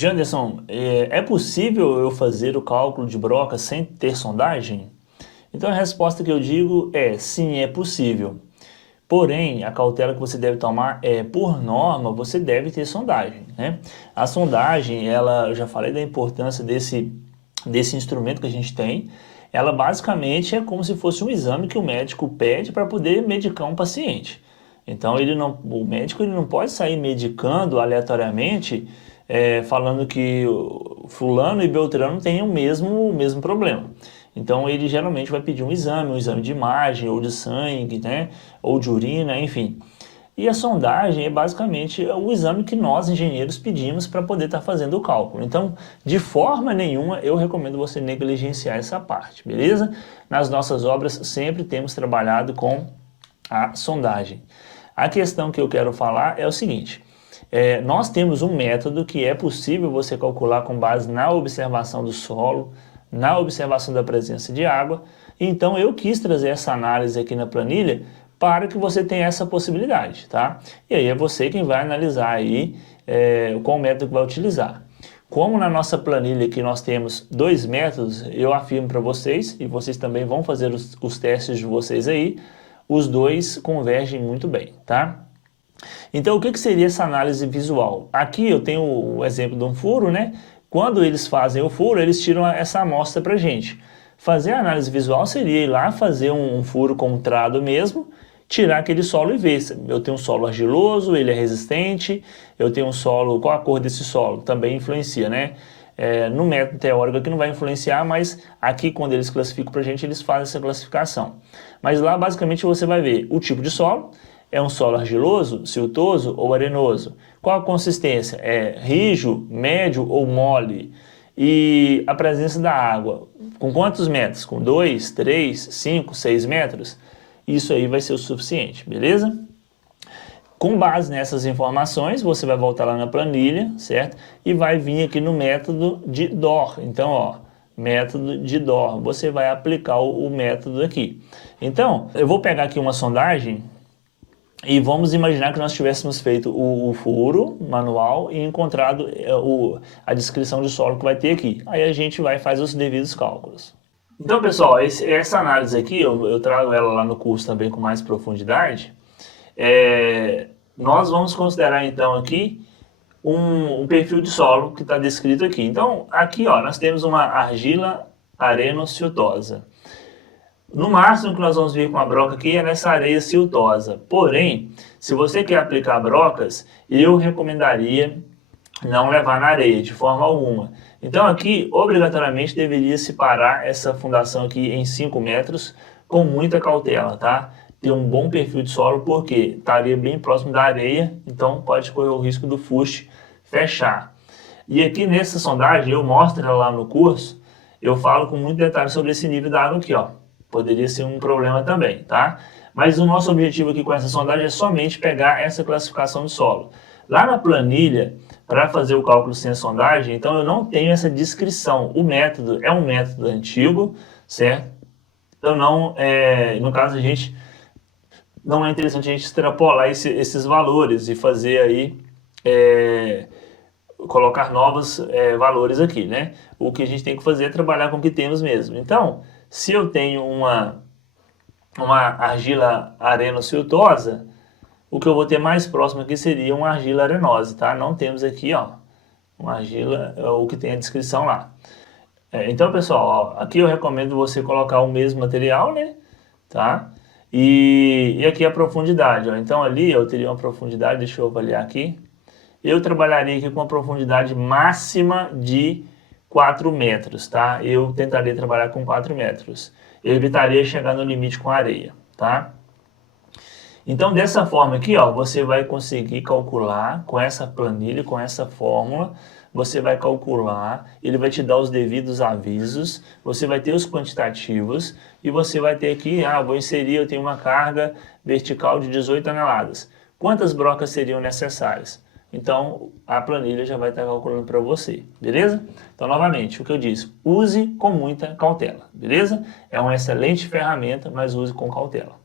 Janderson, é possível eu fazer o cálculo de broca sem ter sondagem? Então a resposta que eu digo é sim, é possível. Porém, a cautela que você deve tomar é, por norma, você deve ter sondagem, né? A sondagem, eu já falei da importância desse instrumento que a gente tem. Ela basicamente é como se fosse um exame que o médico pede para poder medicar um paciente. Então o médico ele não pode sair medicando aleatoriamente, falando que o fulano e beltrano têm o mesmo problema. Então ele geralmente vai pedir um exame de imagem, ou de sangue, né? Ou de urina, enfim. E a sondagem é basicamente o exame que nós, engenheiros, pedimos para poder estar fazendo o cálculo. Então, de forma nenhuma, eu recomendo você negligenciar essa parte, beleza? Nas nossas obras, sempre temos trabalhado com a sondagem. A questão que eu quero falar é o seguinte, nós temos um método que é possível você calcular com base na observação do solo, na observação da presença de água, então eu quis trazer essa análise aqui na planilha para que você tenha essa possibilidade, tá? E aí é você quem vai analisar aí qual método que vai utilizar. Como na nossa planilha aqui nós temos dois métodos, eu afirmo para vocês, e vocês também vão fazer os testes de vocês aí, os dois convergem muito bem, tá? Então, o que seria essa análise visual? Aqui eu tenho o exemplo de um furo, né? Quando eles fazem o furo, eles tiram essa amostra para gente. Fazer a análise visual seria ir lá fazer um furo com um trado mesmo, tirar aquele solo e ver se eu tenho um solo argiloso, ele é resistente, eu tenho um solo, qual a cor desse solo? Também influencia, né? No método teórico aqui não vai influenciar, mas aqui quando eles classificam para a gente, eles fazem essa classificação. Mas lá basicamente você vai ver o tipo de solo, é um solo argiloso, siltoso ou arenoso? Qual a consistência? É rijo, médio ou mole? E a presença da água, com quantos metros? Com 2, 3, 5, 6 metros? Isso aí vai ser o suficiente, beleza? Com base nessas informações, você vai voltar lá na planilha, certo? E vai vir aqui no método de DOR. Então, ó, método de DOR. Você vai aplicar o método aqui. Então, eu vou pegar aqui uma sondagem e vamos imaginar que nós tivéssemos feito o furo manual e encontrado a descrição de solo que vai ter aqui. Aí a gente vai fazer os devidos cálculos. Então, pessoal, essa análise aqui, eu trago ela lá no curso também com mais profundidade. Nós vamos considerar então aqui um perfil de solo que está descrito aqui. Então, aqui ó, nós temos uma argila areno-siltosa. No máximo que nós vamos vir com a broca aqui é nessa areia siltosa. Porém, se você quer aplicar brocas, eu recomendaria não levar na areia, de forma alguma. Então aqui, obrigatoriamente, deveria separar essa fundação aqui em 5 metros com muita cautela, tá? Ter um bom perfil de solo, porque estaria bem próximo da areia, então pode correr o risco do fuste fechar. E aqui nessa sondagem, eu mostro ela lá no curso, eu falo com muito detalhe sobre esse nível da água aqui, ó. Poderia ser um problema também, tá? Mas o nosso objetivo aqui com essa sondagem é somente pegar essa classificação de solo. Lá na planilha, para fazer o cálculo sem a sondagem, então eu não tenho essa descrição. O método é um método antigo, certo? Então no caso a gente, não é interessante a gente extrapolar esses valores e fazer aí, colocar novos valores aqui, né? O que a gente tem que fazer é trabalhar com o que temos mesmo. Então, se eu tenho uma argila areno-siltosa, o que eu vou ter mais próximo aqui seria uma argila arenosa, tá? Não temos aqui, ó, uma argila, o que tem a descrição lá. Então, pessoal, ó, aqui eu recomendo você colocar o mesmo material, né? Tá? E aqui a profundidade, ó. Então ali eu teria uma profundidade, deixa eu avaliar aqui. Eu trabalharia aqui com uma profundidade máxima de 4 metros, tá? Eu tentaria trabalhar com 4 metros. Eu evitaria chegar no limite com a areia, tá? Então, dessa forma aqui, ó, você vai conseguir calcular com essa planilha, com essa fórmula, você vai calcular, ele vai te dar os devidos avisos, você vai ter os quantitativos e você vai ter aqui, vou inserir, eu tenho uma carga vertical de 18 toneladas. Quantas brocas seriam necessárias? Então, a planilha já vai estar calculando para você, beleza? Então, novamente, o que eu disse, use com muita cautela, beleza? É uma excelente ferramenta, mas use com cautela.